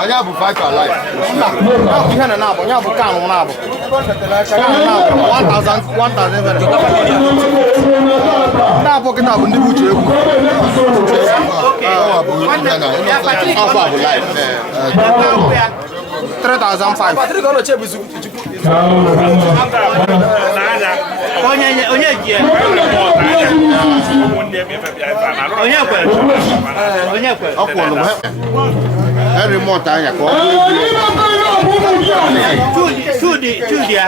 Onye bụ 5 alive. Ihe na na-abụ, onye bụ kan na-abụ. Na-abụ kịta bụ ndị bụ uche egwu. Ọ bụ ndị na afọ bụ live. 3,500. Onye ji onye kwere Ọ kwụrụ m Henry Mott anya ka ọ Chudi ya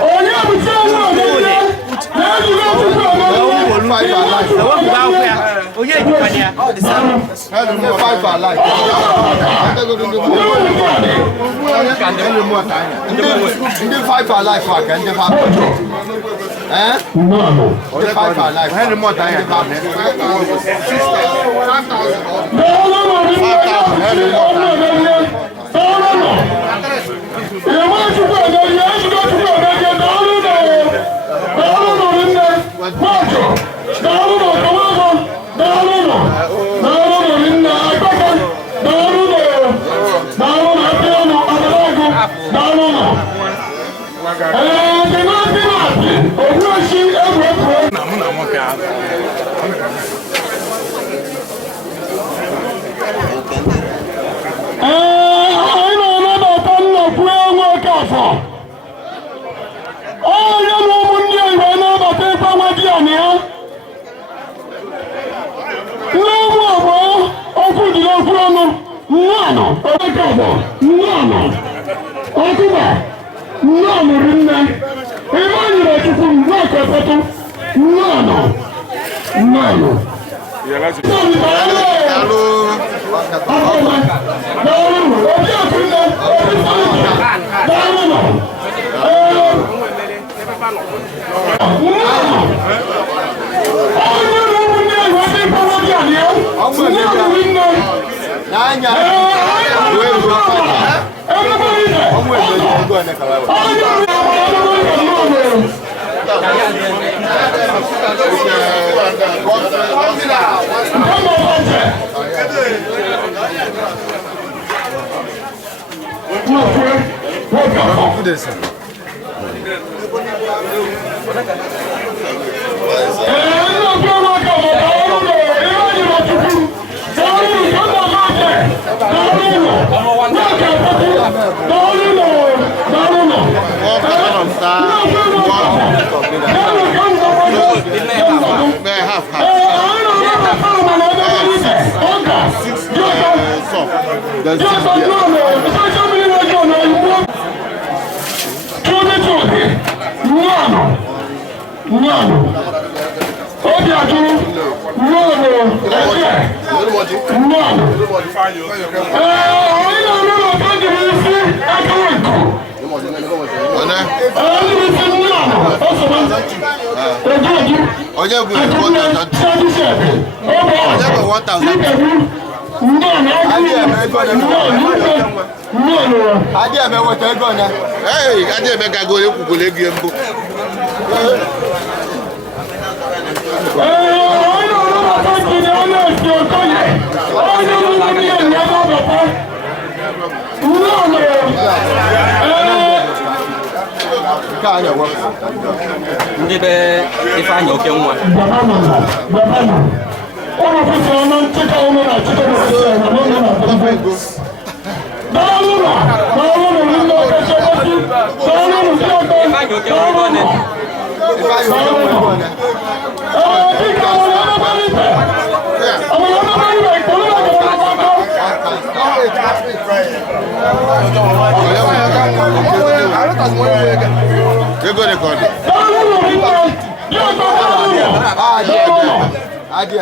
onye jikwana ya Henry Mott 5 alive. Henry Mott anya. Ndị 5 alive ka ndị 5. Ndị 5 alive. Henry Mott anya. 5,000 Henry Mott anya. Onye bụ 1,000. Adị eme weta ego nya. Adị eme ka go ekwugolo ego mbụ. Ndị be Ifeanyị oke nwa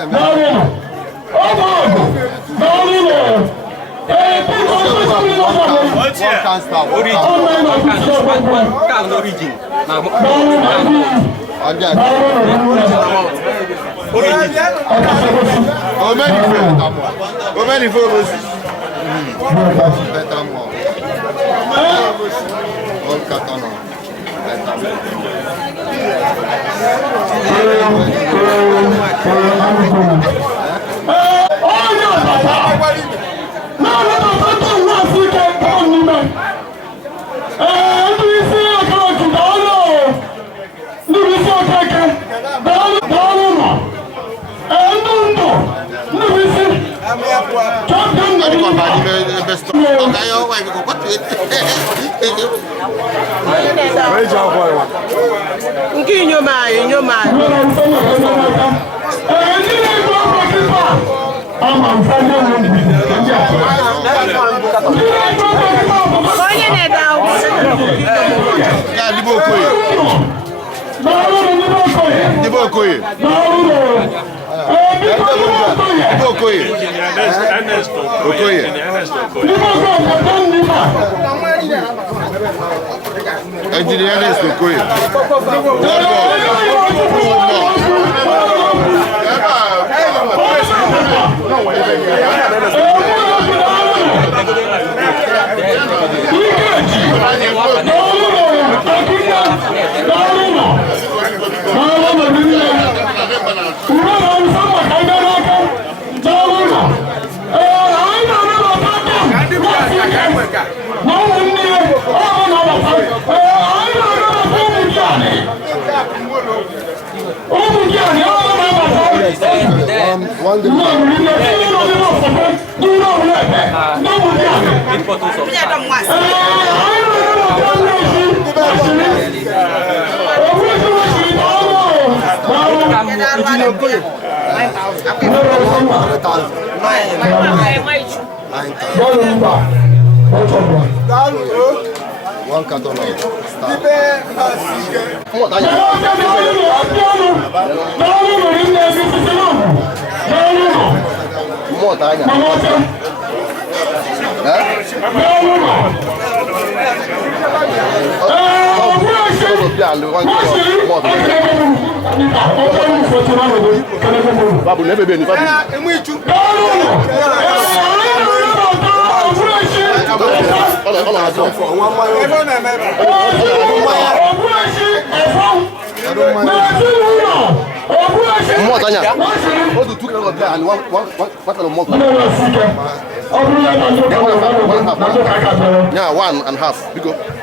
No, One carton of Yeah, 1.5. Because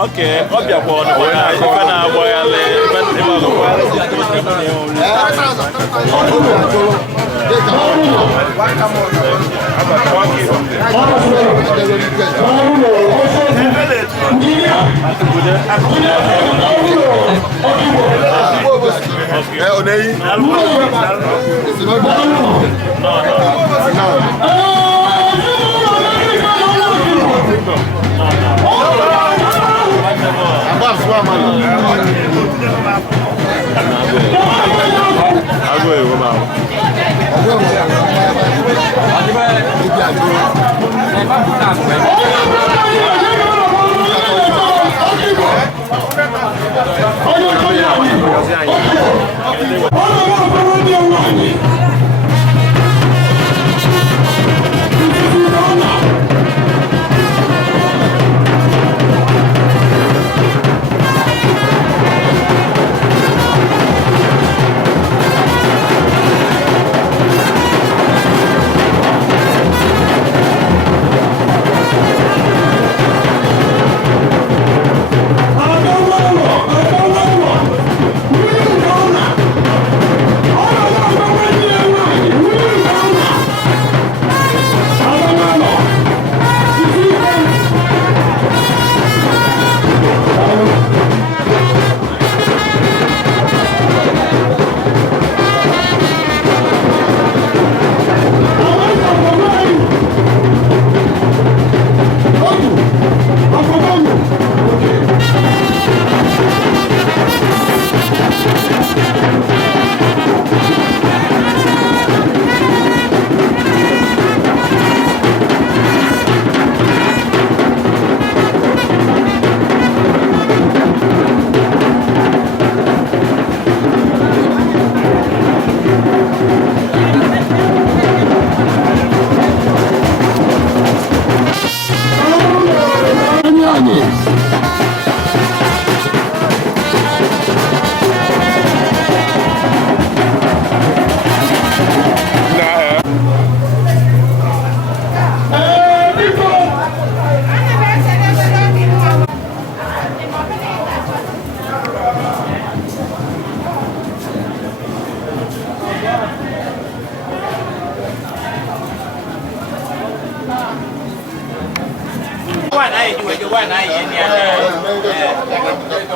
Okay, up your board. If I boy,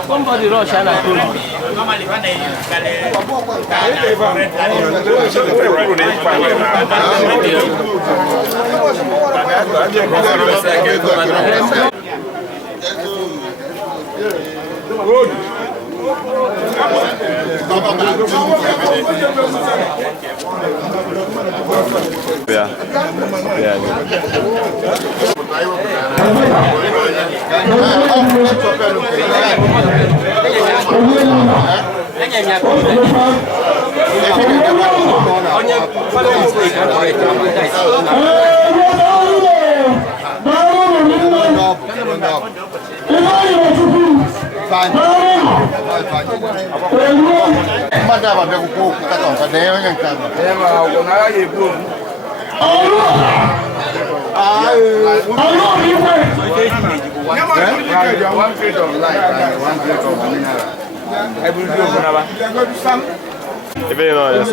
Somebody rush and I do. Yeah. onye family mistake and correct. One plate of life and 1 plate of mineral. I will do some. If you know this,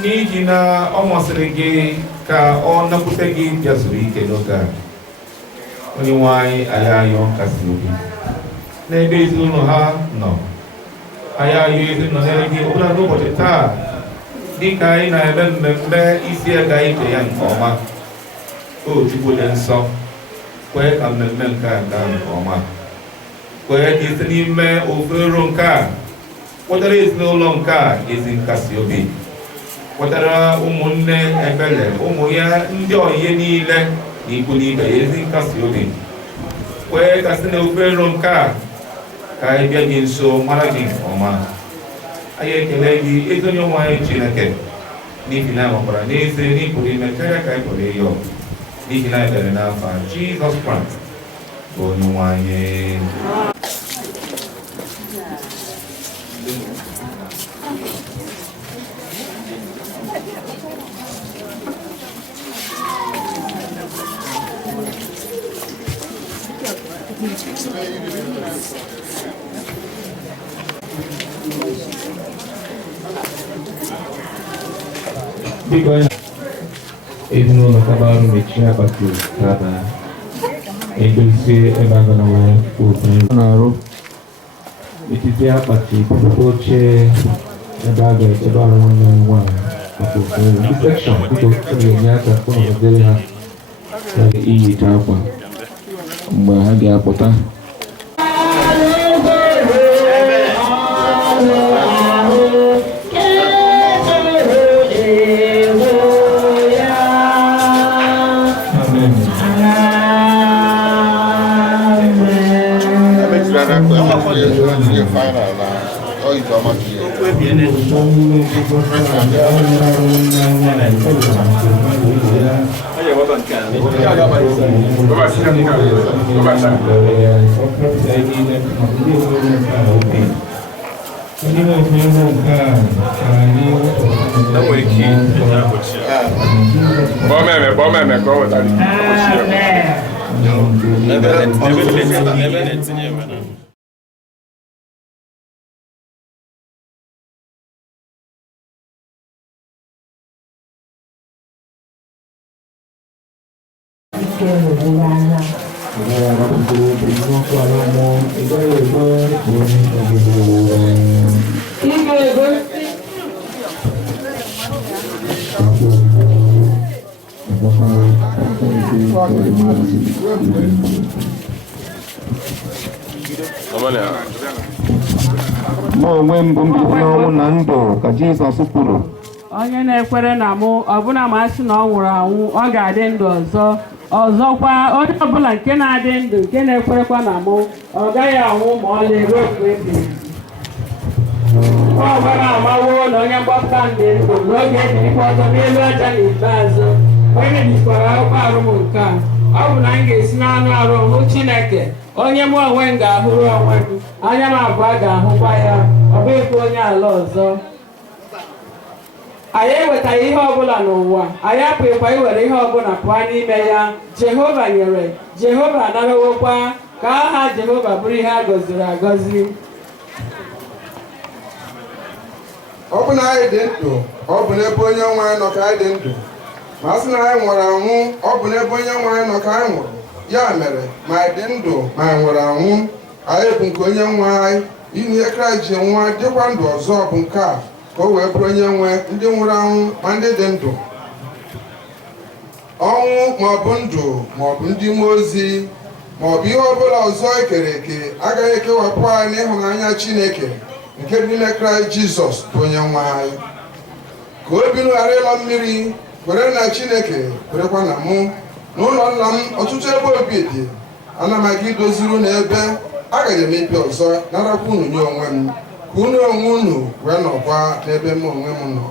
n'ihi na ọ masịrị gị ka ọ nakwute gị bịazuru ike n'oge a. Onye nwe anyị ayọ nkasi obi n'ebe ezinụlọ ha nọ, ayọ ezinụlọ n'ebe gị ọbụla n'ụbọchị taa dịka anyị na-eme mmemme isi ega ije ya nke ọma. O Chukwu dị nsọ, kwee ka mmemme nke a gaa nke ọma, kwee ka isi n'ime ofero nke a wetara ezinụlọ nke a ezi nkasi obi, wetara ụmụnne ebele ụmụ ya ndị ọyịye niile na ikwu n'ibe ya ezi nkasi obi. Kwee ka si na ofero nke a ka anyị bịa gị nso mara gị nke ọma. Anyị ekele gị ezi onye nwe anyị Chineke n'ihi na nwekwara n'ezie n'ịpụrụ ime karịa ka anyị pụrụ ịyọ, n'ihi na anyị bịara n'afọ Jizọs Kraịst bụ onye nwe anyị. Biko ezinụlọ kabarụ mechie akpati na edozie ebe a gana otu na-arụ etiti akpati pụpụta oche ebe a ga-echebe arụ nwanne m nwaanyị maka ofu ndị sekshọn biko ga-enye aka kpọnọdere ha ihicha akwa mgbe ha ga-apụta. Onwe mbụ mbibi n'ọnwụ na ndụ ka Jizọs kwuru. Onye na-ekwere na mụ ọbụna ma a sị na ọ nwụrụ anwụ ọ ga-adị ndụ ọzọkwa onye ọbụla nke na-adị ndụ nke na-ekwerekwa na mụ ọ gaghị anwụ ma ọ na-eru okwu ebighị. Ọ gwara amawo na onye mgbapụta ndị ndụ n'oge ebirikwa ọzọ n'elu aja n'ikpeazụ. Onye jikwara akpụkpọ arụ m nke a, ọ bụ na m ga-esi n'anụ arụ hụ Chineke, onye mụ onwe m ga-ahụrụ onwe m, anya m abụọ ga-ahụkwa ya, ọ bụghịkwa onye ala ọzọ. Anyị ewetaghị ihe ọbụla n'ụwa, anyị apụghịkwa iwere ihe ọbụla pụọ n'ime ya. Jehova nyere, Jehova anarawokwa, ka aha Jehova bụrụ ihe a gọziri agọzi. Ọ bụ na anyị dị ndụ, ọ bụ n'ebe onye nwe anyị nọ ka anyị dị ndụ. Ma a sị na anyị nwụrụ anwụ, ọ bụ n'ebe onye nwe anyị nọ ka anyị nwụrụ. Ya mere, ma anyị dị ndụ ma anyị nwụrụ anwụ, anyị bụ nke onye nwe anyị. Ihe Kraịst ji nwa dịkwa ndụ ọzọ bụ nke a, ka o wee bụrụ onye nwe ndị nwụrụ anwụ ma ndị dị ndụ. Ọnwụ maọbụ ndụ maọbụ ndị mmụọ ozi maọbụ ihe ọbụla ọzọ ekere eke agaghị ekewapụ anyị n'ịhụnanya Chineke nke dị n'ime Kraịst Jizọs bụ onye nwe anyị. Ka obi unu ghara ịlọ mmiri, kwere na Chineke, kwerekwa na mụ. N'ụlọ nna m ọtụtụ ebe obi dị, ana m aga idoziri unu ebe, agaghị m ebi ọzọ narakwa unu nye onwe m, ka unu onwe unu wee nọkwa n'ebe m onwe m nọ.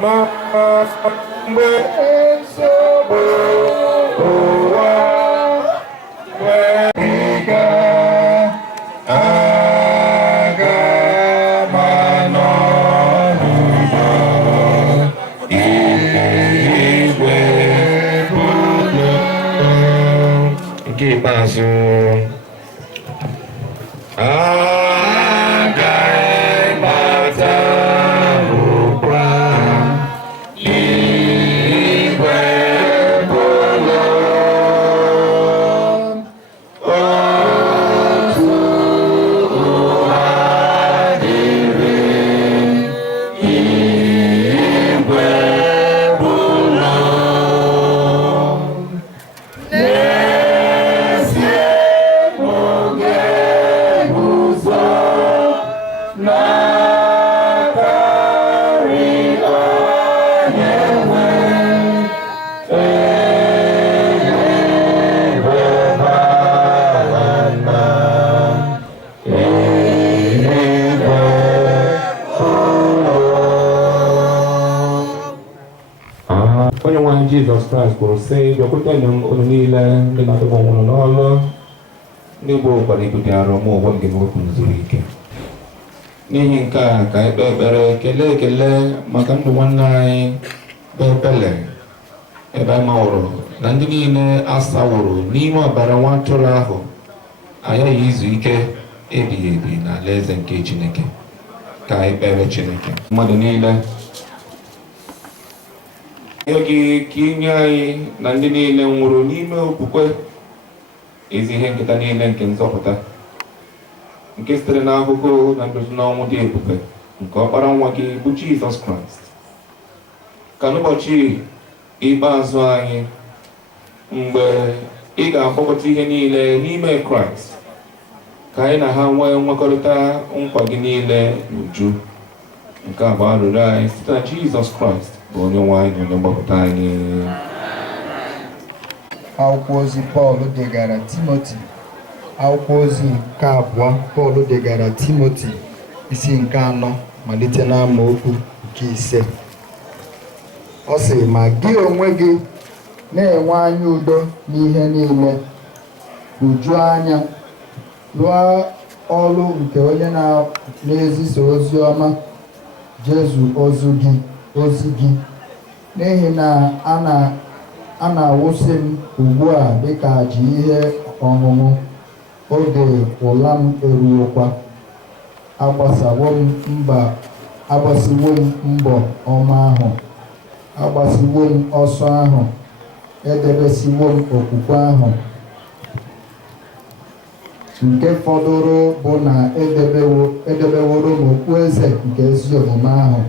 ma mgbe nsogbu ụwa nwere aga manọ n'ụzọ igwe bụlụ nke ikpeazụ agaghị mata ụkwa igwe bụlụ otu ụwa dịrị igwe bụlụ n'ezie oge guzo n'akarị onye nwe eluigwe mara mma eluigwe onye nwe anyị Jizọs Kraịst kwuru sị bịakwutenụ m unu niile ndị na-adọgbu onwe unu n'ọlụ ndị bụ ụkwara ibu dị arọ ma ụgwọ nke m okwu zuru ike n'ihi nke a ka anyị kpee ekpere kelee ekele maka ndụ nwanne anyị bụ Ebele ebe a mawụrụ na ndị niile asawụrụ n'ime ọbara nwa atụrụ ahụ aghaghị izu ike ebighị ebi n'ala eze nke Chineke. Ka anyị kpere Chineke mmadụ niile gị ka inye anyị na ndị niile nwụrụ n'ime okwukwe ezi ihe nketa niile nke nzọpụta nke sitere n'akụkọ na ndozi n'ọnwụ dị ebube nke ọkpara nwa gị bụ Jizọs Kraịst, ka n'ụbọchị ikpeazụ anyị mgbe ị ga-akpọkọta ihe niile n'ime Kraịst ka anyị na ha nwee nwekọrịta nkwa gị niile n'uju. Nke a bụ arịrịọ anyị site na Jizọs Kraịst bụ onye nwe anyị na onye mgbapụta anyị. Akwụkwọ ozi Pọl degara Timoti. Akwụkwọ ozi nke abụọ Pọl degara Timoti isi nke 4 malite n'amaokwu nke 5. Ọ sị, ma gị onwe gị na-enwe anya udo n'ihe niile, uju anya, rụọ ọrụ nke onye na-ezisa ozi ọma, Jesu ozi gị, n'ihi na a na-awụsị m ugbu a dịka ji ihe ọṅụṅụ, oge ụla m eruokwa. Agbasiwo m mbọ ọma ahụ, agbasiwo m ọsọ ahụ, edebesiwo m okwukwe ahụ. Nke fọdụrụ bụ na edebeworo m okpueze nke ezi omume ahụ,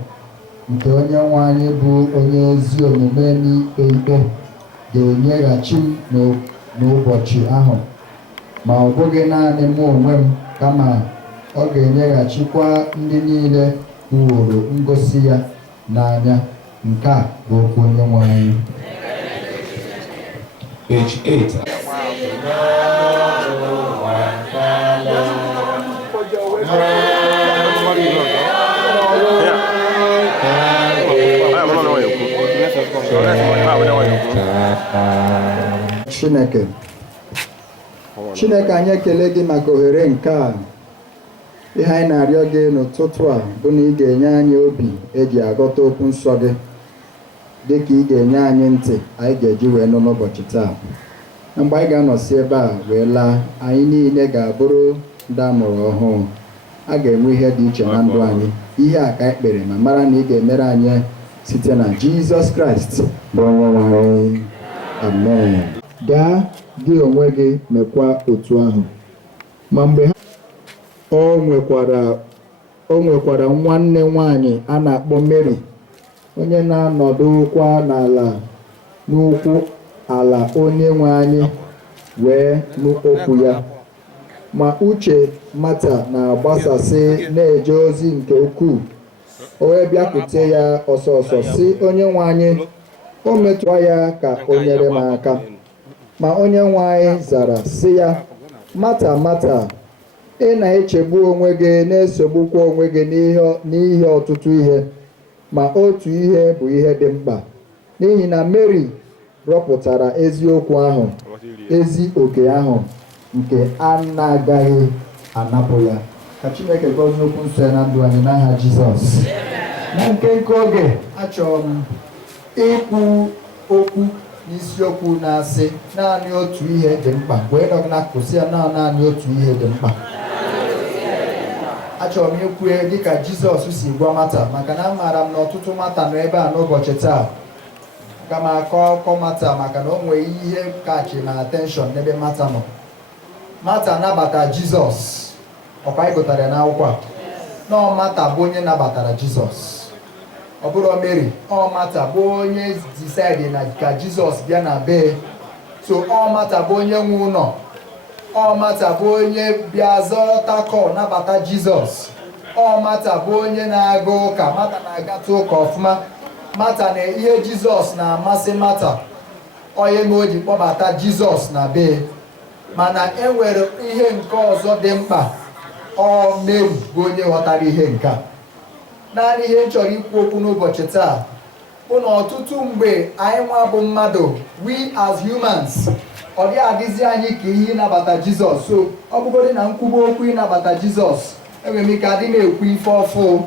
nke onye nwe anyị bụ onye ezi omume n'ikpe ikpe ga-enyeghachi m n'ụbọchị ahụ, ma ọ bụghị naanị mụ onwe m, kama ọ ga-enyeghachikwa ndị niile hụworo ngosi ya n'anya. Nke a bụ okwu onye nwe anyị. Page 8. Chineke anyị ekele gị maka ohere nke a. Ihe anyị na-arịọ gị n'ụtụtụ a bụ na ị ga-enye anyị obi eji aghọta okwu nsọ gị, dịka ị ga-enye anyị ntị anyị ga-eji wee nụ n'ụbọchị taa. Mgbe anyị ga-anọsi ebe a wee laa, anyị niile ga-abụrụ ndị a mụrụ ọhụụ. A ga-enwe ihe dị iche na ndụ anyị. Ihe a ka anyị kpere ma mara na ị ga-emere anyị site na Jizọs Kraịst bụ onye nwe anyị. Amen. Gaa gị onwe gị mekwa otu ahụ. Ma mgbe ha o nwekwara nwanne nwanyị a na-akpọ Mary, onye na-anọdụkwa n'ụkwụ ala onye nwe anyị wee nụ okwu ya. Ma uche Mata na-agbasasị na-eje ozi nke ukwuu. O wee bịakwute ya ọsọ sị, onye nwe anyị, o metụkwa ya ka o nyere m aka. Ma onye nwe anyị zara sị ya, Mata, Mata, ị na-echegbu onwe gị, na-esogbukwa onwe gị n'ihe ọtụtụ ihe. ma otu ihe bụ ihe dị mkpa, n'ihi na Mary rọpụtara eziokwu ahụ, ezi oke ahụ nke a na-agaghị anapụ ya. Ka Chineke gọzie okwu nsọ ya na ndụ anyị n'aha Jizọs. Na nkenke oge achọrọ m ikwu okwu n'isiokwu na-asị naanị otu ihe dị mkpa. Wee nọ n'akụkụ ya naanị otu ihe dị mkpa. Achọrọ m ikwu dịka Jizọs si gwa Mata, maka na amaara m na ọtụtụ Mata nọ ebe a n'ụbọchị taa. Aga m akọ Mata maka na o nwere ihe kachi na atenshọn n'ebe Mata nọ. Mata nabata Jizọs, ọkwa anyị gụtara n'akwụkwọ a. Nọọ Mata bụ onye nabatara Jizọs, ọ bụrụ Mary. Ọ Mata bụ onye decide na ka Jizọs bịa na be. So ọ Mata bụ onye nwe ụlọ. Ọ Mata bụ onye bịa zọta kọ nabata Jizọs. Ọ Mata bụ onye na-aga ụka. Mata na-agata ụka ọfụma. Mata na ihe Jizọs na-amasị Mata, onye ma o ji kpọbata Jizọs na be. Mana e nwere ihe nke ọzọ dị mkpa. Ọ Mary bụ onye ghọtara ihe nke a. Naanị ihe m chọrọ ikwu okwu n'ụbọchị taa bụ na ọtụtụ mgbe anyị nwa bụ mmadụ, we as humans, ọ dịghị adịzi anyị ka ihe ịnabata Jizọs. So ọ bụgodị na nkwuba okwu ịnabata Jizọs, enwere m ike adị na-ekwu ife ọfụ.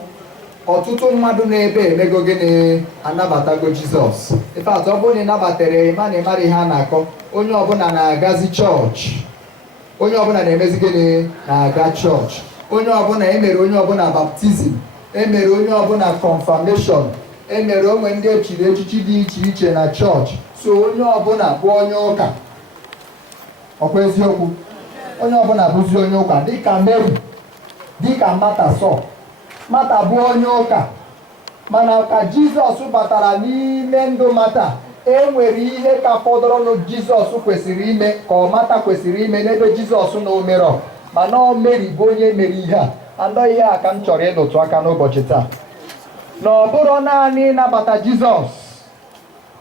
Ọtụtụ mmadụ n'ebe emego gịnị anabatago Jizọs. Ife atọ ọ bụrụ na ịnabatara ịma na ịmara ihe a na-akọ. Onye ọbụla na-agazi chọọchị, onye ọbụla na-emezi gịnị na-aga chọọchị, onye ọbụla emere onye ọbụla baptizim, emere onye ọbụla confirmation, emere onwe ndị echiri echichi dị iche iche na chọọchị. So onye ọbụla bụ onye ụka. Ọkwa eziokwu? Onye ọbụla bụzi onye ụka, dịka Mary, dịka Mata sọ. Mata bụ onye ụka. Mana ka Jizọs batara n'ime ndụ Mata, e nwere ihe ka fọdụrụ Jizọs kwesịrị ime, ka ọ Mata kwesịrị ime n'ebe Jizọs na omerọ. Mana ọ Mary bụ onye mere ihe a. Andọ ihe a ka m chọrọ ịlụtụ aka n'ụbọchị taa. Na ọ bụrụ naanị ịnabata Jizọs,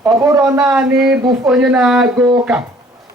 ọ bụrụ naanị bụ onye na-aga ụka,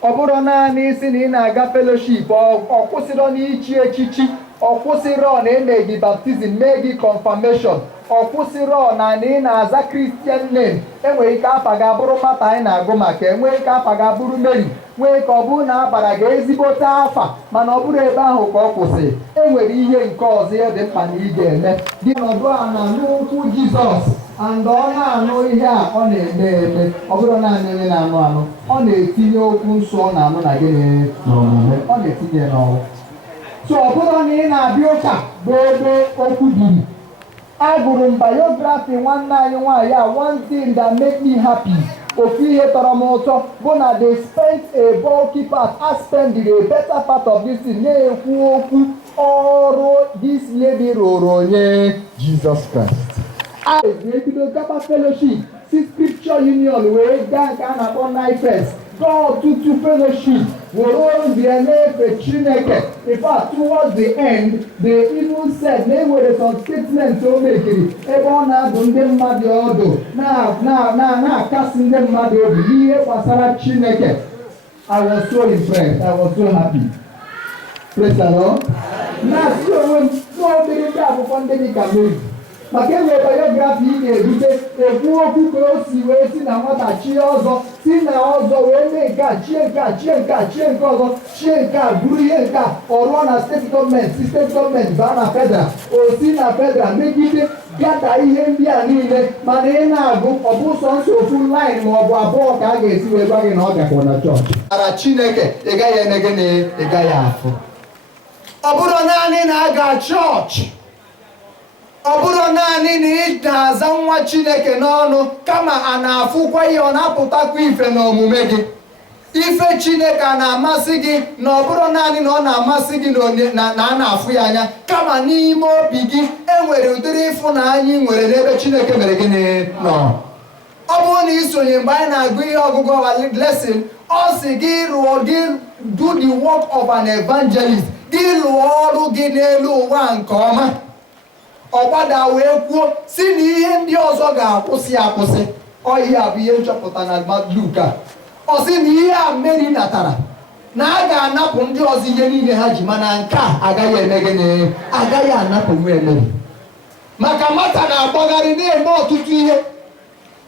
ọ bụrụ naanị isi na ị na-aga fellowship, ọ kwụsịrọ n'ichi echichi, ọ kwụsịrọ na eme gị baptizim, mee gị confirmation, ọ kwụsịrọ na ị na-aza Christian name. Enwere ike afa ga-abụrụ Mata anyị na-agụ maka, enwee ike afa ga-abụrụ Mary, nwee ka ọ bụrụ na abara ga ezigbote afa, mana ọ bụrụ ebe ahụ ka ọ kwụsị. Enwere ihe nke ọzọ ihe dị mkpa na ị ga-eme. Gị nọdụ ala n'ụkwụ Jizọs, and ọ na-anụ ihe a ọ na-eme eme. Ọ bụrụ naanị onye na-anụ anụ, ọ na-etinye okwu nsọ ọ na-anụ na gịnị n'omume, ọ na-etinye n'ọrụ. So ọ bụrụ na ị na-abịa ụka bụ ebe okwu duru. Agụrụ m biography nwanne anyị nwaanyị a, one thing that make me happy. Ofu ihe tọrọ m ụtọ bụ na they spent a bulky part, I spent a better part of this thing na-ekwu okwu ọrụ this lady rụrụ onye Jesus Christ. A ga-ebido gaba fellowship, si scripture union wee gaa nke a na-akpọ Nifes, gaa ọtụtụ fellowship, were ozi na-efe Chineke. In fact, towards the end, they even said na enwere some statements o mekiri ebe ọ na-adụ ndị mmadụ ọdụ, na-akasị ndị mmadụ obi n'ihe gbasara Chineke. I was so impressed. I was so happy. Praise the Lord. Na-asị onwe m n'obere ndị akwụkwọ ndị dị ka Mary. Maka enwere biography ị ga-ebute, ekwu okwu ka o si wee si na nwata chie ọzọ, si na ọzọ wee mee nke a, chie nke a, chie nke a, chie nke ọzọ, chie nke a, buru ihe nke a, ọ rụọ na steeti gọọmenti, si steeti gọọmenti baa na federal, o si na federal megide gada ihe ndị a niile. Mana ị na-agụ, ọ bụ sọnsọ ofu line ma ọ bụ abụọ ka a ga-esi wee gwa gị na ọ bịakwara na chọọchị. Ara Chineke ị gaghị eme gịnị, ị gaghị afụ. Ọ bụrụ naanị na a ga chọọchị, ọ bụrụ naanị na ị na-aza nwa Chineke n'ọnụ, kama a na-afụkwa ihe, ọ na-apụtakwa ife n'omume gị. Ife Chineke a na-amasị gị, na ọ bụrụ naanị na ọ na-amasị gị na a na-afụ ya anya, kama n'ime obi gị enwere ụdịrị ịfụnanya ị nwere n'ebe Chineke mere gị nọ. Ọ bụrụ na isonye mgbe anyị na-agụ ihe ọgụgụ ọwa lesson, ọ sị gị rụọ, gị do the work of an evangelist, gị rụọ ọrụ gị n'elu ụwa nke ọma. Ọgbada wee kwuo si na ihe ndị ọzọ ga-akwụsị akwụsị. Ọ ihe a bụ ihe nchọpụta na Luka. Ọ sị na ihe a Mary natara, na a ga-anapụ ndị ọzọ ihe niile ha ji, mana nke a agaghị eme gịnị, agaghị anapụ nwa Mary. maka Mata na-agbagharị na-eme ọtụtụ ihe.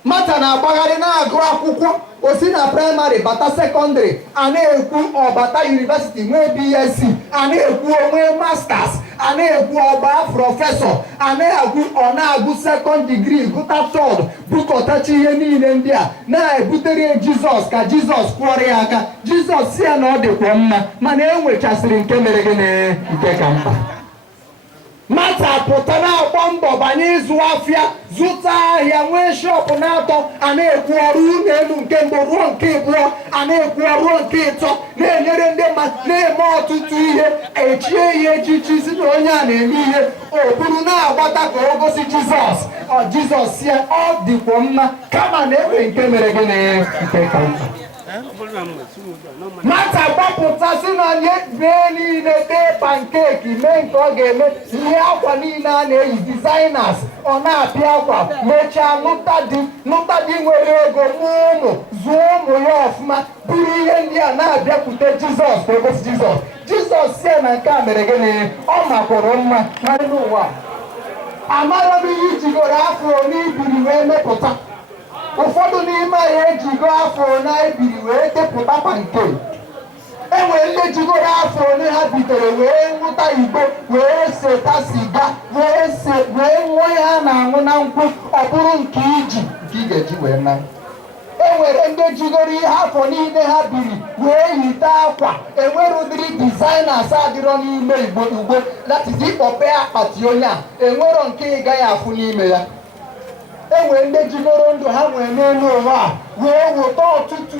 Mata na-agbagharị na-agụ akwụkwọ, o si na praịmarị bata sekọndịrị, a na-ekwu ọbata yunivesiti nwee BSc, a na-ekwu onwe masters, a na-ekwu ọgba prọfesọ, a na-ekwu ọ na-agụ sekọnd digrii gụta tọd, bukọtachi ihe niile ndị a na-ebutere Jizọs ka Jizọs kwụọrọ ya aka. Jizọs si ya na ọ dịkwa mma, mana e nwechasịrị nke mere gịnị nke ka mkpa. Mata pụta na-agba mbọ banye ịzụ afịa, zụta ahịa, nwee shọpụ na-atọ, a na-ekwu ọrụ ụlọ elu nke mbụ ruo nke ịbụọ, a na-ekwu ọrụ nke ịtọ, na-enyere ndị mmadụ, na-eme ọtụtụ ihe, echie ihe echichi si na onye a na-eme ihe, o buru na-agbata ka o gosi Jizọs. Jizọs si ya ọ dịkwa mma, kama na enwe nke mere gịnị nke ka mkpa. Mata gbapụta si na mee niile tee pankeki, mee nke ọ ga-eme, ihe akwa niile a na-eyi designers, ọ na-apịa akwa, mechaa nụta di nwere ego, mụọ ụmụ, zụọ ụmụ ya ọfụma, buru ihe ndị a na-abịakwute Jizọs ka egosi Jizọs. Jizọs sie na nke a mere gịnị? Ọ makwụrụ mma n'elu ụwa. Amara m ihe ijigoro afọ n'ibiri wee mepụta. Ụfọdụ n'ime anyị ejigo afọ na ebiri wee depụta pankeki. Enwere ndị jigoro afọ ole ha bidoro wee ṅụta igbo, wee seta siga, wee nwụọ ihe a na-aṅụ na nkwụ, ọ bụrụ nke iji nke ị ga-eji wee na. Enwere ndị jigoro ihe afọ niile ha biri wee yite akwa, enwere ụdịrị designers adịrọ n'ime igbo latizi ịkpọpe akpati onye a, enwero nke ị gaghị afụ n'ime ya. Enwere ndị jigoro ndụ ha nwee n'elu ụwa a wee wụta ọtụtụ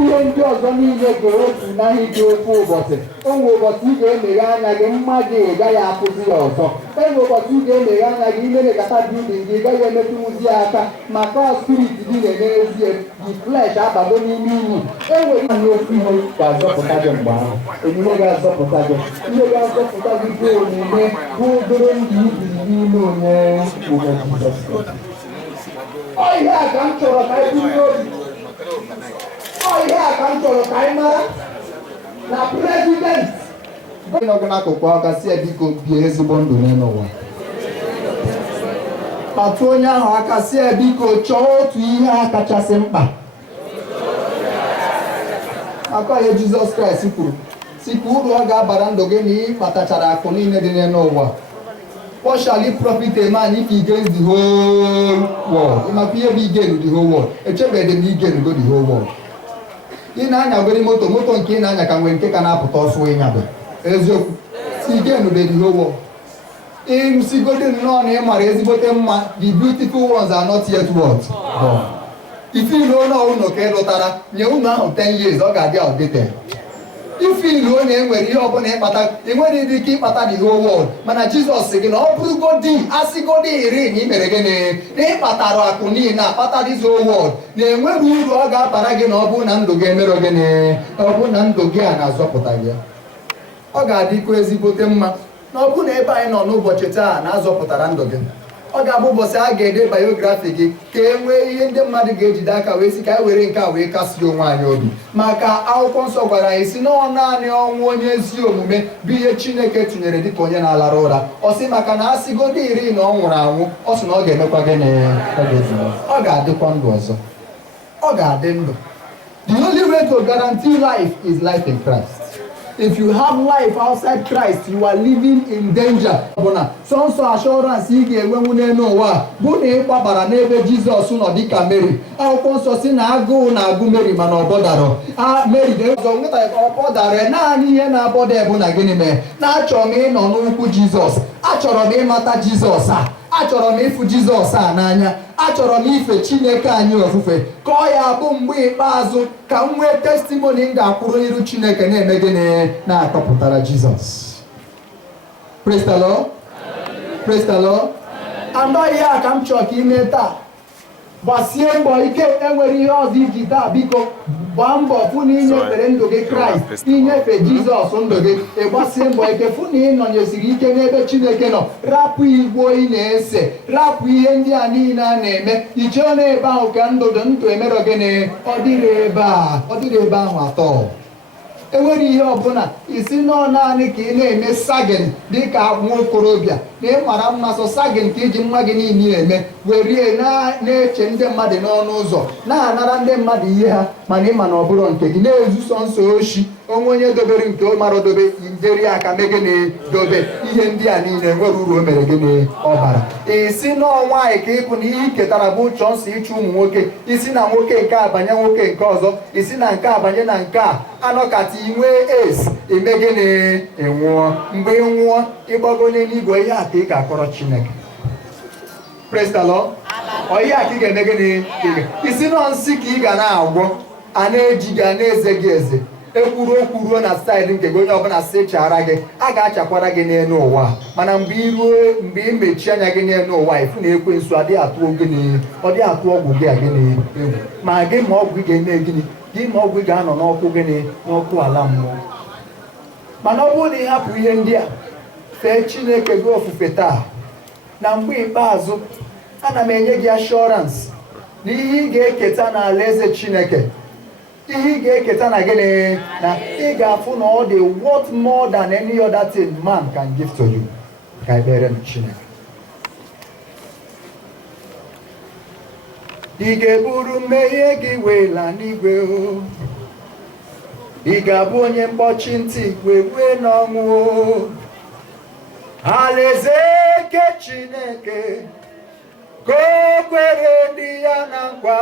ihe ndị ọzọ niile ga-otu n'ahịa dị ofu ụbọchị. Enwe ụbọchị ị ga-emeghe anya gị, mmadụ ị gaghị afụzi ya ọzọ. Enwe ụbọchị ị ga-emeghe anya gị, imere kata bildin gị gaghị emetụwuzi ya aka, maka spirit gị na-emerezie gị, flesh abago n'ime iyi. Enwere ihe ofu ihe ga-azọpụta gị mgbe ahụ, omume ga-azọpụta gị, ihe ga-azọpụta gị bụ omume bụ obere ndụ ibiri n'ime onye Jizọs. Ọ ihe a ka m chọrọ ka anyị buru n'obi. Ọ ihe a ka m chọrọ ka anyị mara na prezident gọvanọ n'akụkụ aka si ya biko bie ezigbo ndụ n'elu ụwa. Kpatụ onye ahụ aka si ya biko chọọ otu ihe a kachasị mkpa. Maka ihe Jizọs Kraịst kwuru si ka uru ọ ga-abara ndụ gị na ị kpatachara akụ niile dị n'elu ụwa. What shall it profit a man if he gains the whole world? It might be able to gain the whole world. Echebe dem he gain go the whole world. Ị na-anya gori moto nke ị na-anya ka nwee nke ka na-apụta ọsọ ịnyagbe. Eziokwu. Si gain the whole world. Ịrụsigodi nnọọ na ị mara ezigbote mma, the beautiful ones are not yet what? Born. Ife ilu onye ọhụrụ ka ị lụtara, nye unu ahụ 10 years ọ ga-adị outdated. Ife ilu onye enwere ihe ọbụla ịkpata, enwere ịdị ike ịkpata the whole world, mana Jizọs sị gị na ọ bụrụgodi asịgodi iri na imere gịnị na ịkpatara akụ niile akpata this whole world, na enwere uru ọ ga-abara gị na ọ bụrụ na ndụ gị emere gịnị, na ọ bụrụ na ndụ gị a na-azọpụta gị. Ọ ga-adịkwa ezigbote mma na ọ bụrụ na ebe anyị nọ n'ụbọchị taa na-azọpụtara ndụ gị. Ọ ga-abụ ụbọchị a ga-ede biografi gị ka e nwee ihe ndị mmadụ ga-ejide aka wee si ka anyị were nke a wee kasị onwe anyị obi, maka akwụkwọ nsọ gwara anyị si na ọ naanị ọnwụ onye ezi omume bụ ihe Chineke tụnyere dịka onye na-alara ụra. Ọ sị maka na asịgodi iri na ọ nwụrụ anwụ, ọ sị na ọ ga-emekwa gịnị, ọ ga-adịkwa ndụ ọzọ, ọ ga-adị ndụ. The only way to guarantee life is life in Christ. If you have life outside Christ, you are living in danger. Sọnsọ assurance ị ga-enwenwu n'elu ụwa bụ na ị gbabara n'ebe Jizọs nọ dịka Mary. Akwụkwọ nsọ si na agụụ na-agụ Mary mana ọ bọdarọ. Mary ga-ụzọ nweta ọ bọdara, naanị ihe na-abọda bụ na gịnị mee? Na achọrọ m ịnọ n'ụkwụ Jizọs, achọrọ m ịmata Jizọs a, achọrọ m ịfụ Jizọs a n'anya, achọrọ m ife Chineke anyị ofufe, ka ọ ya bụ mgbe ikpeazụ ka m nwee testimony m ga-akwụrụ iru Chineke na-eme gịnị, na-akọpụtara Jizọs. Praise the Lord. Praise the Lord. Anọghị ya ka m chọrọ ka ime taa. Gbasie mbọ ike, enwere ihe ọzọ iji taa, biko gbaa mbọ fụ na inyefere ndụ gị Kraịst, inyefe Jizọs ndụ gị, ịgbasie mbọ ike fụ na ị nọnyesiri ike n'ebe Chineke nọ. Rapụ igbo ị na-ese, rapụ ihe ndị a niile a na-eme, ichee n'ebe ahụ ka ndụ emere gịnị, ọ dịrị ebe ahụ atọ. Enwere ihe ọbụla isi nọ naanị ka ị na-eme sagin dịka nwa okorobịa, na ị mara mma sọsa gị nke iji mma gị niile eme werie na-eche ndị mmadụ n'ọnụ ụzọ na-anara ndị mmadụ ihe ha mana ịma na ọ bụrụ nke gị na-ezuso nso oshi onwe onye dobere nke o mara dobe njeri aka mee gịnị dobe ihe ndị a niile nwere uru o mere gịnị ọbara isi n'ọnwa anyị ka ịpụ na ihe iketara bụ chọọ nsọ ịchụ ụmụ nwoke isi na nwoke nke abanye nwoke nke ọzọ isi na nke abanye na nke a anọkata inwe es eme gịnị ịnwụọ mgbe ị nwụọ ịgbago n'eluigwe ihe a ka ị ga-akọrọ Chineke. Praise the Lord. Ọ ihe a ka ị ga-eme gịnị isi nọ nsị ka ị ga na-agwọ a na-eji gị a na-eze gị eze ekwuru okwu ruo na staịlụ nke gị onye ọbụla si chara gị a ga-achakwara gị n'elu ụwa mana mgbe ị mechie anya gị n'elu ụwa ifu na ekwensu adịghị atụ gịnị ọ dịghị atụ ọgwụ gị a gịnị egwu ma gị ma ọgwụ ị ga-eme gịnị gị ma ọgwụ ị ga-anọ n'ọkụ gịnị n'ọkụ ala mmụọ. Mana ọ bụrụ na ị hapụ ihe ndị a fee Chineke gị ofufe taa na mgbe ikpeazụ ana m enye gị ashọransị na ihe ị ga-eketa n'ala eze Chineke ihe ị ga-eketa na gịnị na ị ga-afụ na ọ dị worth more than any other thing man can give to you. Ka ekpere m Chineke. Ị ga-eburu mmehie gị wela n'igwe o. Ị ga-abụ onye mkpọchi ntị wee rue n'ọnwụ o. Alaeze nke Chineke ka o kwere ndị ya na nkwa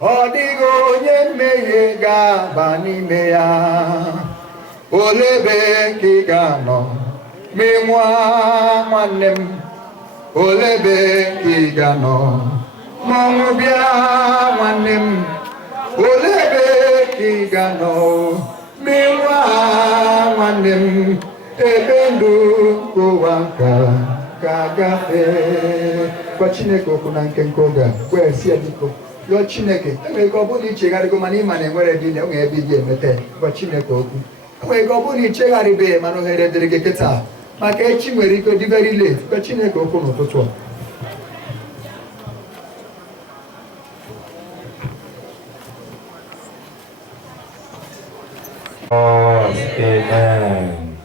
ọ dịghị onye mmehie ga-aba n'ime ya. Olebe ka ị ga-anọ ma ị nwa nwanne m olebe ka ị ga-anọ ma ọnwụ bịa nwanne m olebe ka ị ga-anọ ma ị nwa nwanne m ebe ndụ ụwa nka ga-agafe. Gwa Chineke okwu na nkenke oge a wee si ya biko yọọ Chineke enwere ike ọ bụrụ na ichegharịgo mana ịma na enwere dị na enwe ebe ị ga-emete gwa Chineke okwu enwere ike ọ bụrụ na ichegharịbeghị mana ohere dịrị gị kịta maka echi nwere ike dị very late gwa Chineke okwu n'ụtụtụ a. Amen.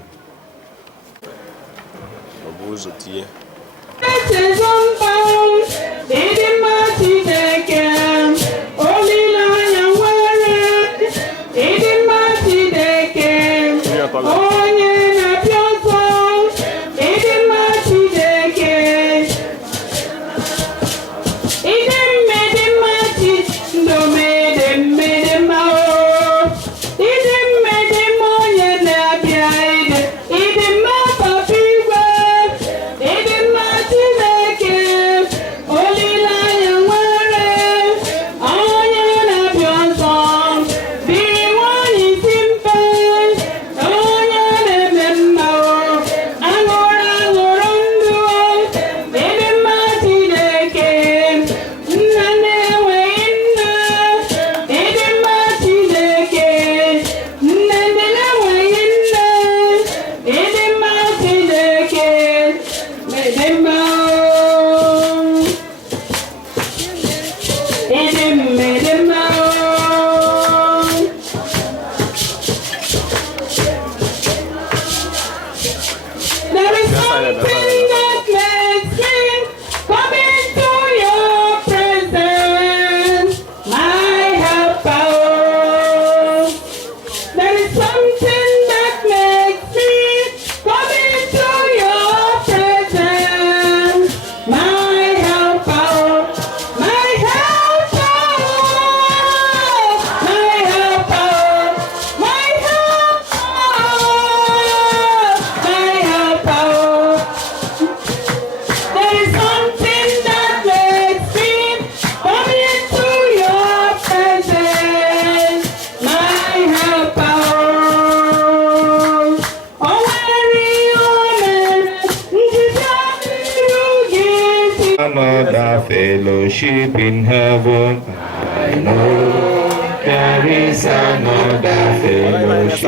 Another fellowship in heaven. I know there is another fellowship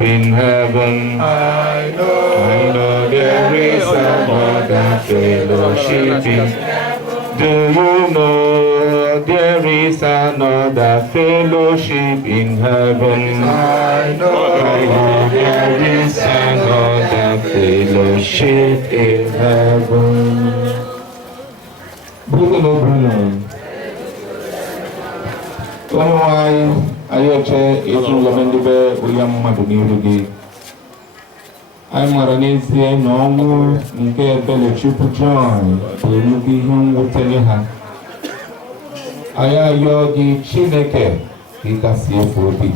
in heaven. I know there is another fellowship in heaven. Do you know there is another fellowship in heaven? I know there is another have fellowship in heaven. Bruno. Why Ayoche is Lamendebe William Madunirugi. I'm Maranese no nke fellowship joy to look him with her. Aya yogi Chineke ikasi efobi.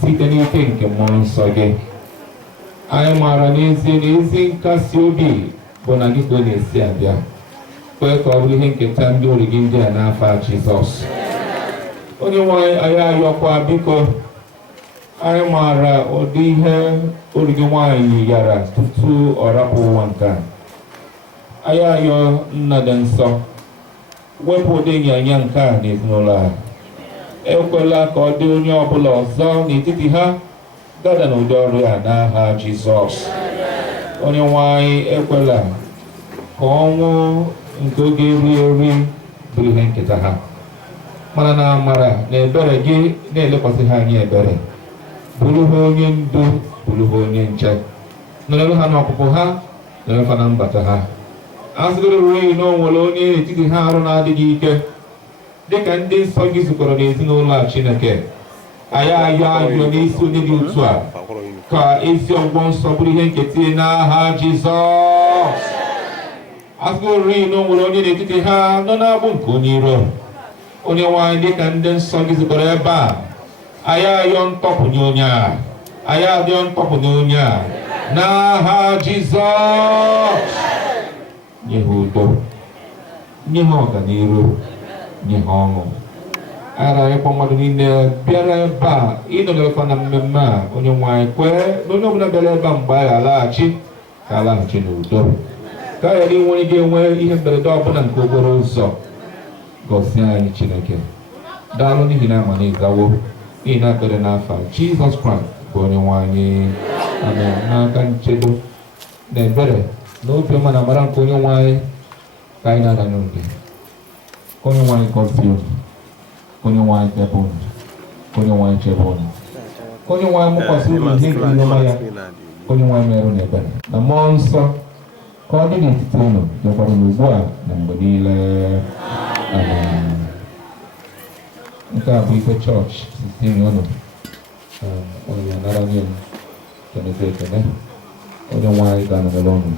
Site n'ike nke mmụọ nsọ gị. Anyị maara n'ezie na ezi nkasi obi bụ na gị ka ọ na-esi abịa. Kwe ka ọ bụrụ ihe nketa ndị ori gị ndị a n'afa Jizọs. Onye nwe anyị ayọkwa biko. Anyị maara ụdị ihe ori gị nwaanyị yara tutu ọ rapụ ụwa nke a. Anyị ayọ nna dị nsọ. Wepụ ụdị ịnyanya nke a n'ezinụlọ a. Ekwela ka ọ dị onye ọbụla ọzọ n'etiti ha gada n'ụdị ọrụ ya n'aha Jizọs. Onye nwe anyị ekwela ka ọnwụ nke oge eri bụrụ ihe nketa ha. Mana na amara na ebere gị na-elekwasị ha anyị ebere. Bụrụ ha onye ndu, bụrụ ha onye nche. Nọrọ ha n'ọpụpụ ha, nọrọ ha na mbata ha. Asịgoro na o nwere onye n'etiti ha arụ na-adịghị ike. Dịka ndị nsọ gị zukọrọ n'ezinụlọ a Chineke, anyị ayọ n'isi onye dị otu a ka ezi ọgwụgwọ nsọ bụrụ ihe nketa n'aha Jizọs. Asịgoro na o nwere onye n'etiti ha nọ na-abụ nke onye iro. Onye nwanyị dịka ndị nsọ gị zukọrọ ebe a, anyị ayọ ntọpụnye onye a, anyị adịọ ntọpụnye onye a n'aha Jizọs. Nye ha udo, nye ha ọganiru, nye ha ọṅụ. Ara ịkpọ mmadụ niile bịara ebe a ịnọgakwa na mmemme a. Onye nwanyị kwee na onye ọbụla bịara ebe a mgbe anyị alaghachi ka alaghachi n'udo. Ka anyị ghara inwe ike nwee ihe mberede ọbụla nke okporo ụzọ. Gọzie anyị Chineke. Daalụ n'ihi na ama na ịzawo. N'ihi na ekpere n'afa Jizọs Kraịst bụ onye nwanyị. Amen. N'aka nchedo na ebere na obiọma na amara nke onye nwanyị ka anyị na-aga n'oge. Onye nwanyị gọzie unu. Onye nwanyị debe unu. Onye nwanyị chebe unu. Onye nwanyị mụkwasị unu ihe nke ilema ya. Onye nwanyị merụ n'ebere na mmụọ nsọ ka ọ dị n'etiti unu dịkwara n'ugbu a na mgbe niile. Amen. Nke a bụ ife chọọchị site unu. Onye ya nara nye m kenete ekene. Onye nwanyị ga-anọgara unu.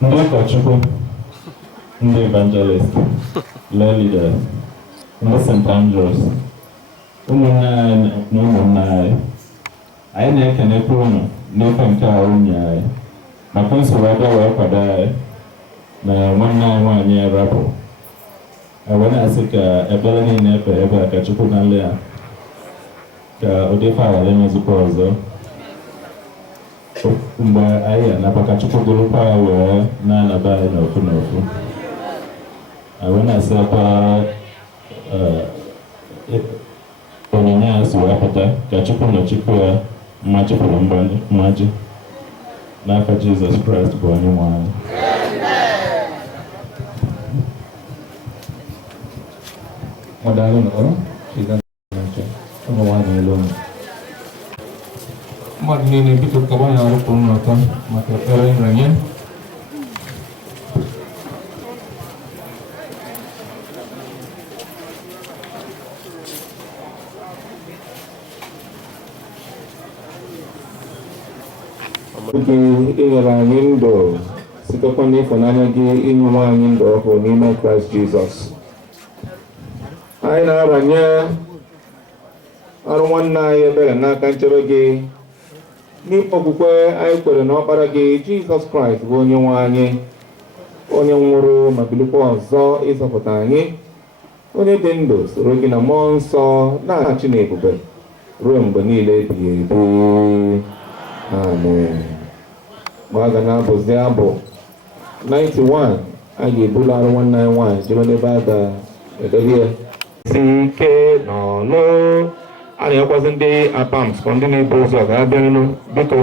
Ndị ụkọchukwu, ndị evangelist, lay leaders, ndị St. Andrews, ụmụnne anyị na ụmụnne anyị na-ekenekwa unu n'ife nke a unye anyị maka nsogbu abịa wee kwado anyị na nwanne anyị nwaanyị rapụ. Ewe na-asị ka ekpere niile efe ebe a ka Chukwu na nle ya ka ụdị ife aghara emezikwa ọzọ. Mgbe anyị anabaka Chukwu gụrụkwa ya wee na-anaba anyị n'ofu n'ofu. Ewe na-asịkwa onyinye ya si wee pụta ka Chukwu nọchikwa ya mmachipụrụ mmaji n'afa Jizọs Kraịst bụ onye nwe anyị. Mwadalo na ọrụ chiga na-achọ ụmụ nwaanyị elu ụmụ mmadụ niile biko kaba ya arụpụ nnọkọ maka ekpere nranye. Oge ịnyere anyị ndụ sitekwa n'ịfụnanya gị inye anyị ndụ ọhụrụ n'ime Kraịst Jizọs. Anyị na-abanye ọrụ nwanne anyị ebere n'aka nchebe gị n'ime okwukwe anyị kwere na ọkpara gị Jizọs Kraịst bụ onye nwe anyị, onye nwụrụ ma bilikwa ọzọ ịzọpụta anyị, onye dị ndụ soro gị na mmụọ nsọ na-achị n'ebube ruo mgbe niile ebighị ebi. Amen. Mgbe a ga na-abụzi abụ 91 a ga-ebulu arụ nwanne anyị nwaanyị jebe n'ebe a ga-edebe ya ike n'ọlụ. A na-ekwazi ndị apams ka ndị na-ebu ụzọ ga-abịa nụ biko.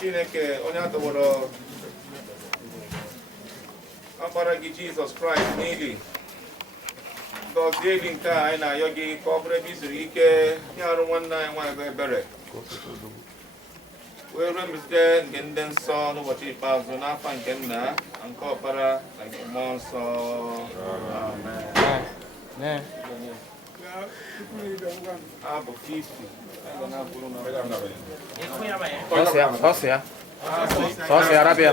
Chineke onye atọgbọrọ akpara gị Jizọs Kraịst n'ili gọzie gị nke a anyị na-ayọ gị ka ọ bụrụ ebe izuru ike nye arụ nwanne anyị nwaanyị bụ ebere wee ruo mbilite nke ndị nsọ n'ụbọchị ikpeazụ n'afọ nke nna na nke ọkpara na nke mmụọ nsọ. Amen. Abụ 50. Sócia, Arábia.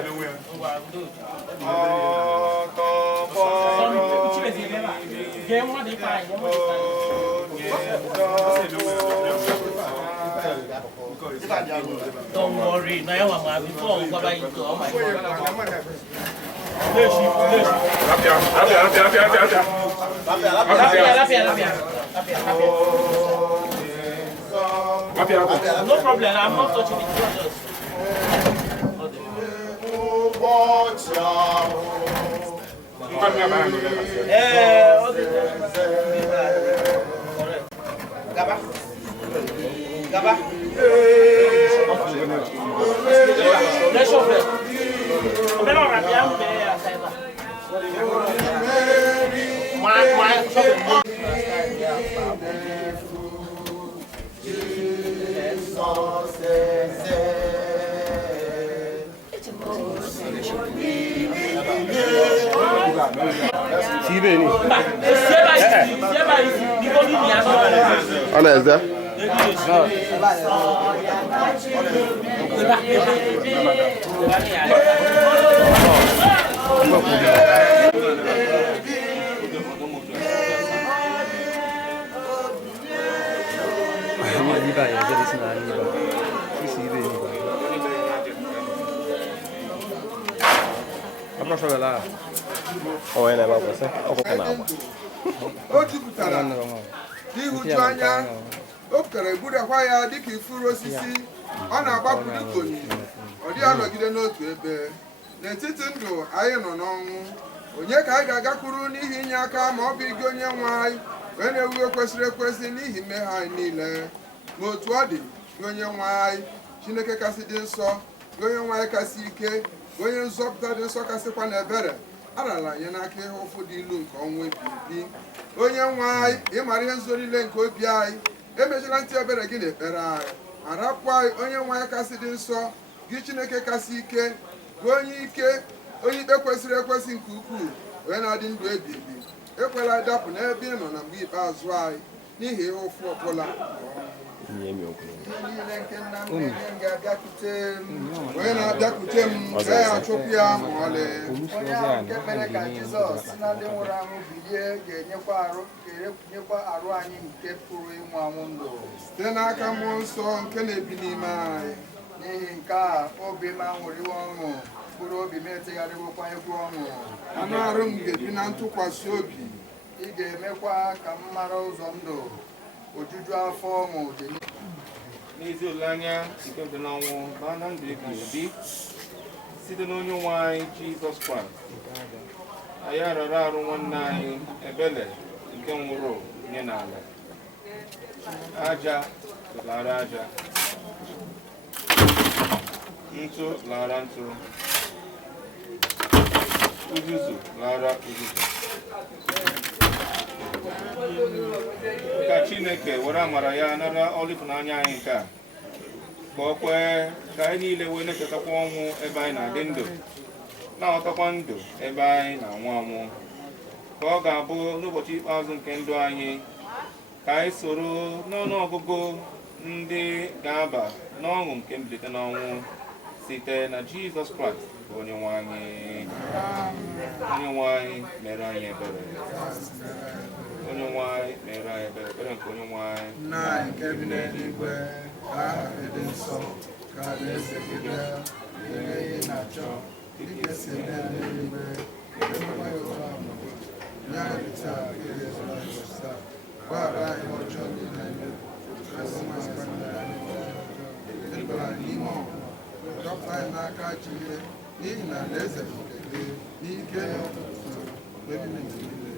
Don't worry, now I'm before we go back to oh my God. No problem, I'm not touching it. Gaba. Ana ezde. O jupụtara n'ịhụju anya o kere gbudakwa ya dịka ifuru osisi ọ na-agbapụ dịka onyinyo ọ dịghị anọgide n'otu ebe n'etiti ndụ anyị nọ n'ọnwụ onye ka anyị ga-agakwuru n'ihi inye aka ma ọ bụ ige onye nwe anyị wee na-ewu kwesịrị ekwesị n'ihi mmehie anyị niile ma otu ọ dị gị onye nwe anyị Chineke kasị dị nsọ gị onye nwe anyị kasị ike gị onye nzọpụta dị nsọ kasịkwa na ebere arala anyị n'aka ihe ụfụ dị ilu nke ọnwụ ebighị ebi onye nwe anyị ịmara ihe nzuzo niile nke obi anyị emechila ntị ebere gị na ekpere anyị arapụ anyị onye nwe anyị kasị dị nsọ gị Chineke kasị ike gị onye ike onye ikpe kwesịrị ekwesị nke ukwuu onye na-adị ndụ ebi ebi ekwela dapụ n'ebe ị nọ na mgbe ikpeazụ anyị n'ihi ihe ụfụ ọbụla ihe niile nke nna m na-enye m ga-abịakwute m onye na-abịakwute m gaghị achụpụ ya ma ọlị onye ahụ nke mere ka Jizọs si na ndị nwụrụ anwụ bilie ga-enyekwa arụ anyị nke pụrụ ịnwụ anwụ ndụ site n'aka mmụọ nsọ nke na-ebi n'ime anyị n'ihi nke a obi m aṅụrịwa ọṅụ mkpụrụ obi m etegharịwokwanyekwu ọṅụ anụ arụ m ga-ebi na ntụkwasị obi ị ga-emekwa ka m mara ụzọ ndụ ojuju afọ ọṅụ dị n'ezi olileanya nke dị n'ọnwụ baa na ndụ ebighị ebi site n'onye nwe anyị Jizọs Kraịst anyị arara arụ nwanne anyị ebele nke nwụrụ nye n'ala aja lara aja ntụ lara ntụ uzuzu lara uzuzu ka Chineke were amara ya nara ọrụ ịfụnanya anyị nke a ka ọ kwee ka anyị niile wee na-echetakwa ọnwụ ebe anyị na-adị ndụ na-aghọtakwa ndụ ebe anyị na-anwụ anwụ ka ọ ga-abụ n'ụbọchị ikpeazụ nke ndụ anyị ka anyị soro n'ọnụ ọgụgụ ndị ga-aba n'ọṅụ nke mbilite n'ọnwụ site na Jizọs Kraịst bụ onye nwe anyị mere anyị ebere onye nwe anyị mere anyị ebere ekpere nke onye nwe anyị nna anyị nke bi n'eluigwe ka aha gị dị nsọ ka alaeze gị bịa ihe ị na-achọ dịka esi eme n'eluigwe emekwa ya otu ahụ nye anyị taa ihe zụrụ anyị taa gbaghara anyị ọjọọ niile anyị kasị ma akpata anyị edubara anyị n'ime ọgụ dọpụta anyị n'aka ji ihe n'ihi na alaeze bụ nke gị n'ike na mgbe niile.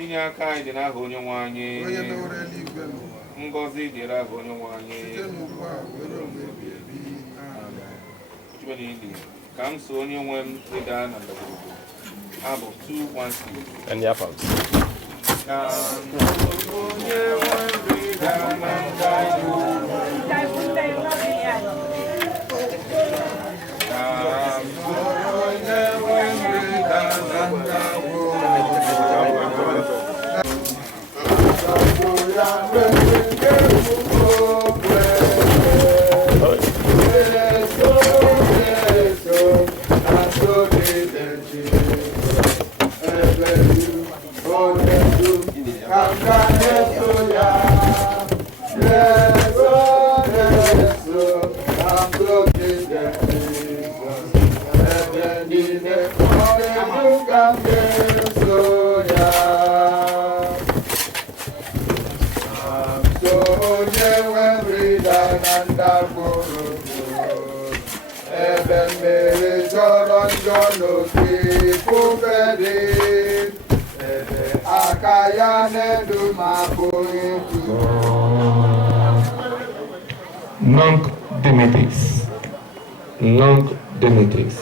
Inye aka anyị dị n'aha onye nwe anyị. Onye dọwara eluigwe n'ụwa. Ngọzi dịrị aha onye nwe anyị. Site n'ugbu a wee ruo mgbe ebighị ebi. Chukwu n'ili ka m so onye nwe m ịga na ndagwurugwu. Abụ 216. And the Afghans. Ka onye nwe m ịga na ndagwurugwu. Nunc Dimittis. Nunc Dimittis.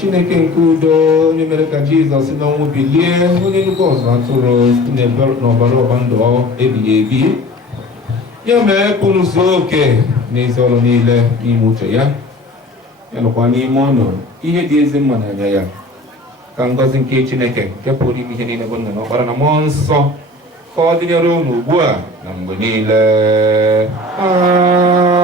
Chineke nke udo onye mere ka Jizọs n'ọnwụ bilie onye nnukwu ọzọ atụrụ n'ọbara ọgba ndụ ebighị ebi ya mee ka unu zuo oke n'ezi ọrụ niile n'ime uche ya ya nọkwa n'ime ọnụ ihe dị ezi mma n'anya ya ka ngọzi nke Chineke nke pụrụ ime ihe niile bụ nna na ọkpara na mmụọ nsọ ka ọ dịnyere unu ugbu a na mgbe niile. Amen.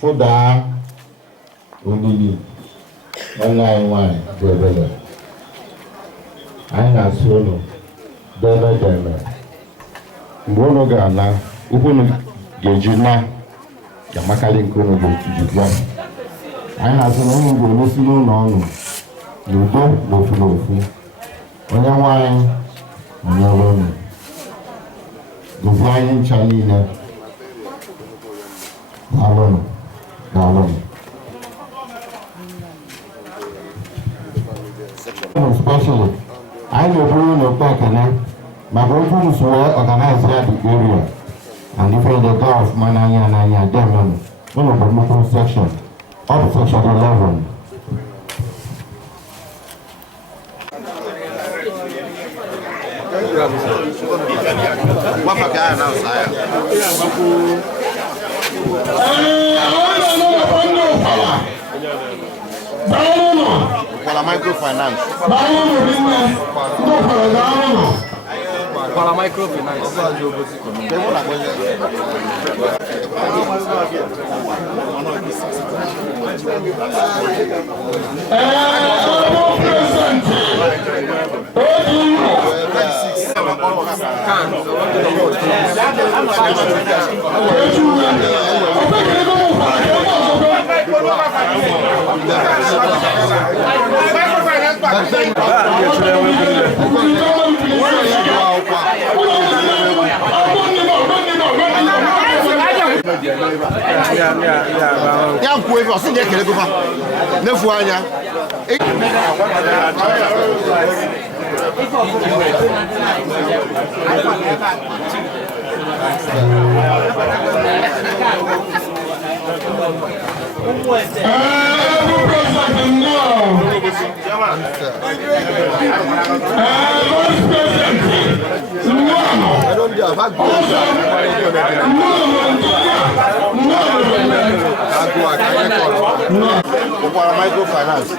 Fụdaa omimi nwanne anyị nwanyị bụ ebele anyị na-asị unu deme deme mgbe unu ga-ala ụkwụ unu ga-eji na ya makarị nke unu ga-ejikwa anyị na-asị na unu ga-emesi n'ụlọ ọnụ n'udo n'ofu n'ofu onye nwe anyị nyere unu gozie anyị ncha niile daalụnụ daalụnụ especially I know no back and my boyfriend is well organized at the area and even the door of Mananya Nanya Demon, one of the motor section of section 11. What a guy now, sire. Para microfinance. Para microfinance. Ya mkwe fa sin ye kele ko fa nefu anya microfinance.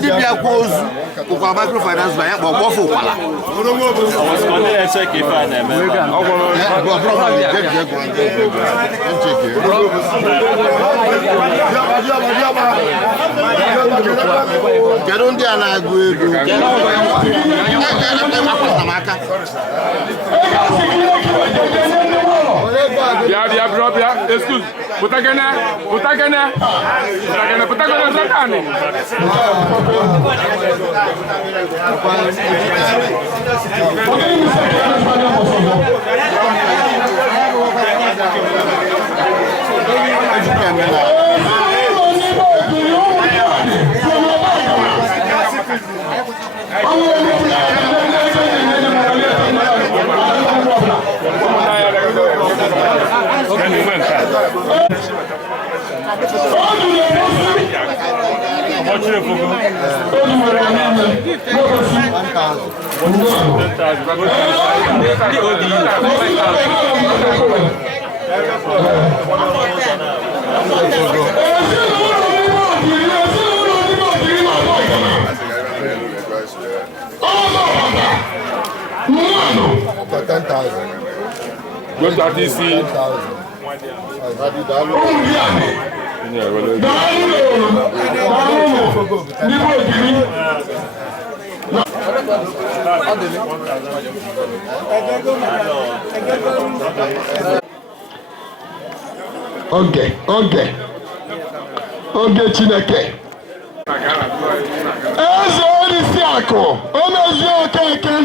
Dibia close kwa microfinance ba ya bo fo kwala. On est check if I am. Kedu ndị a na-agụ ego? Bia, excuse. Putagana, zakani. Go to DC. Oge Chineke. Eze onyeisi akụ, Omezie Okeke.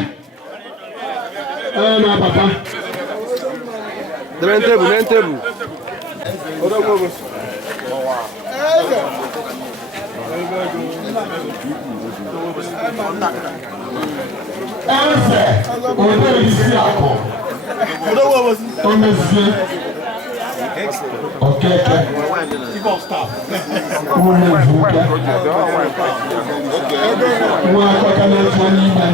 Na papa. Deben table. Eze onyeisi akụ, Omezie Okeke. Nwa akọka na-eto n'ime.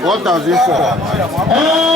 What does it for?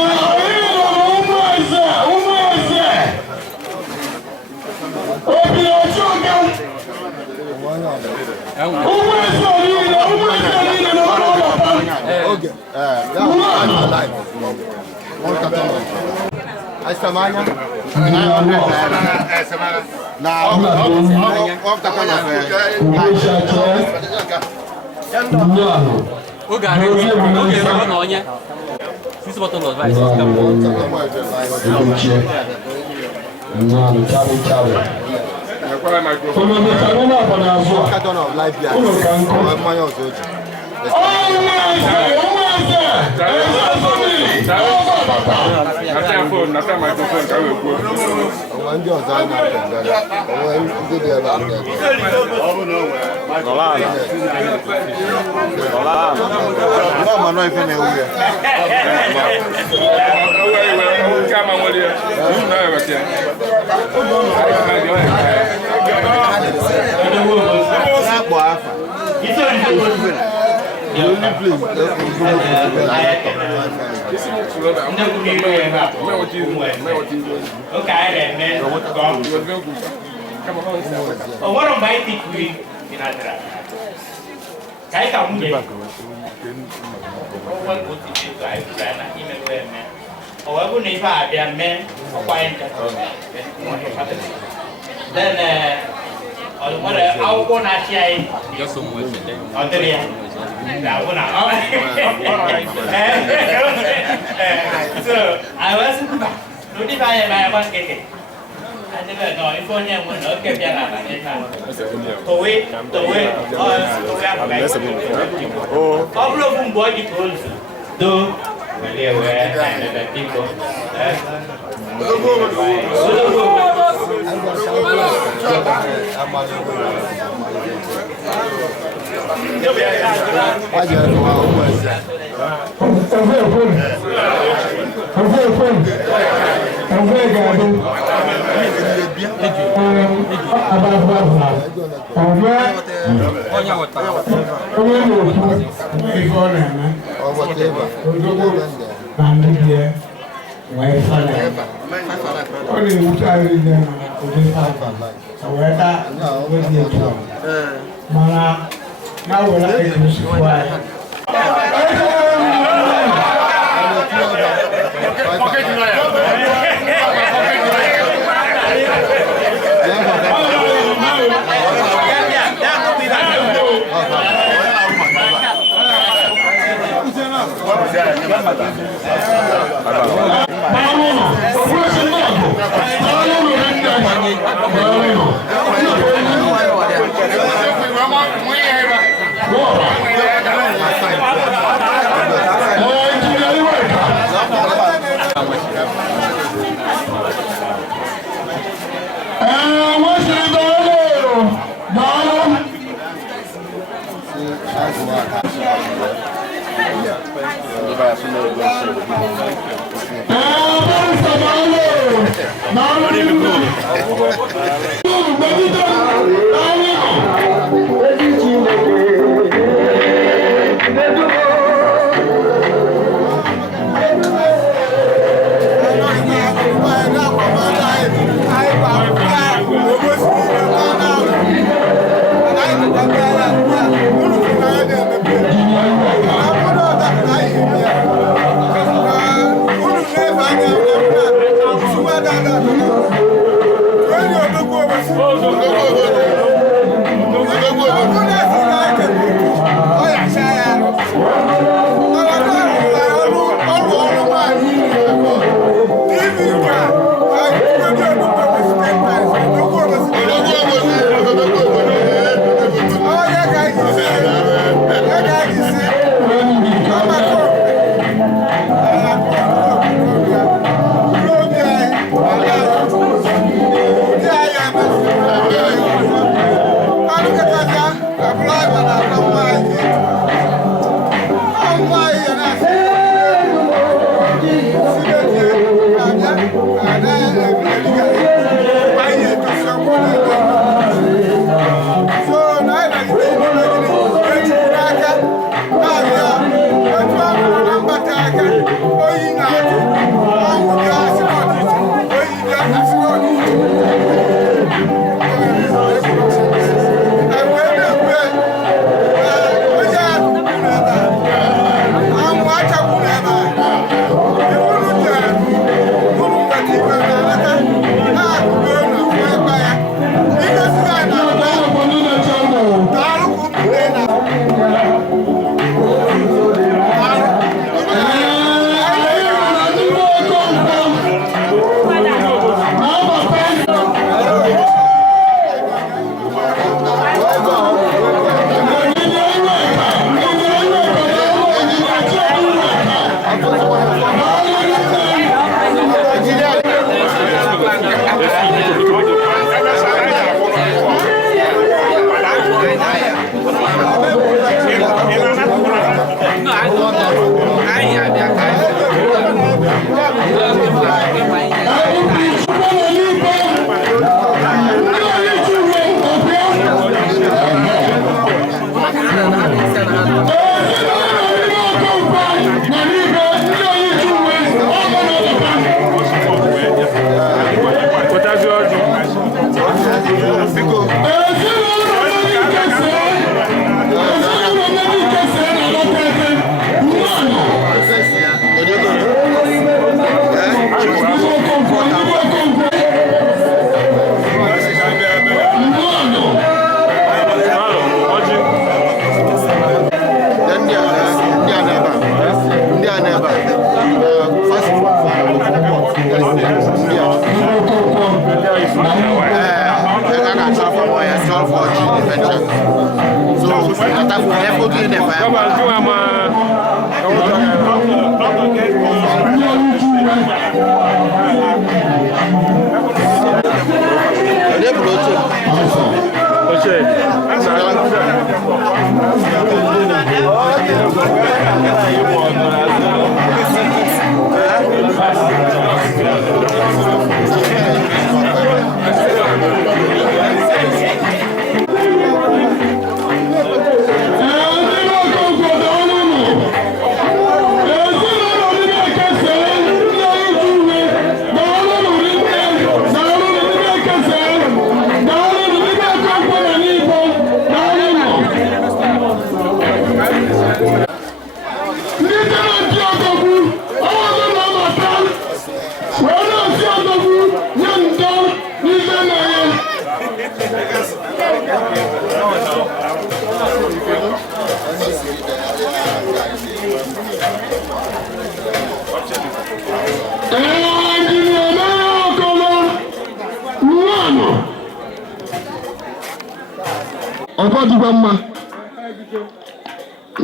Ọkọdụgwa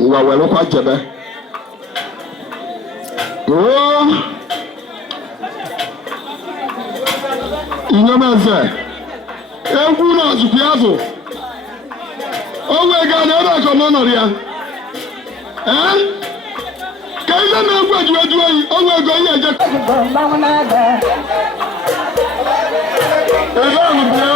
ụwa welụkwa jebe inyemeze egwu na ozukwu azụ onwe ego a na-ebe akọ n'ọnọdụ ya ka ihe na-egwu ejuwe ju oyi onwe ego ihe eje ebe ahụ bịa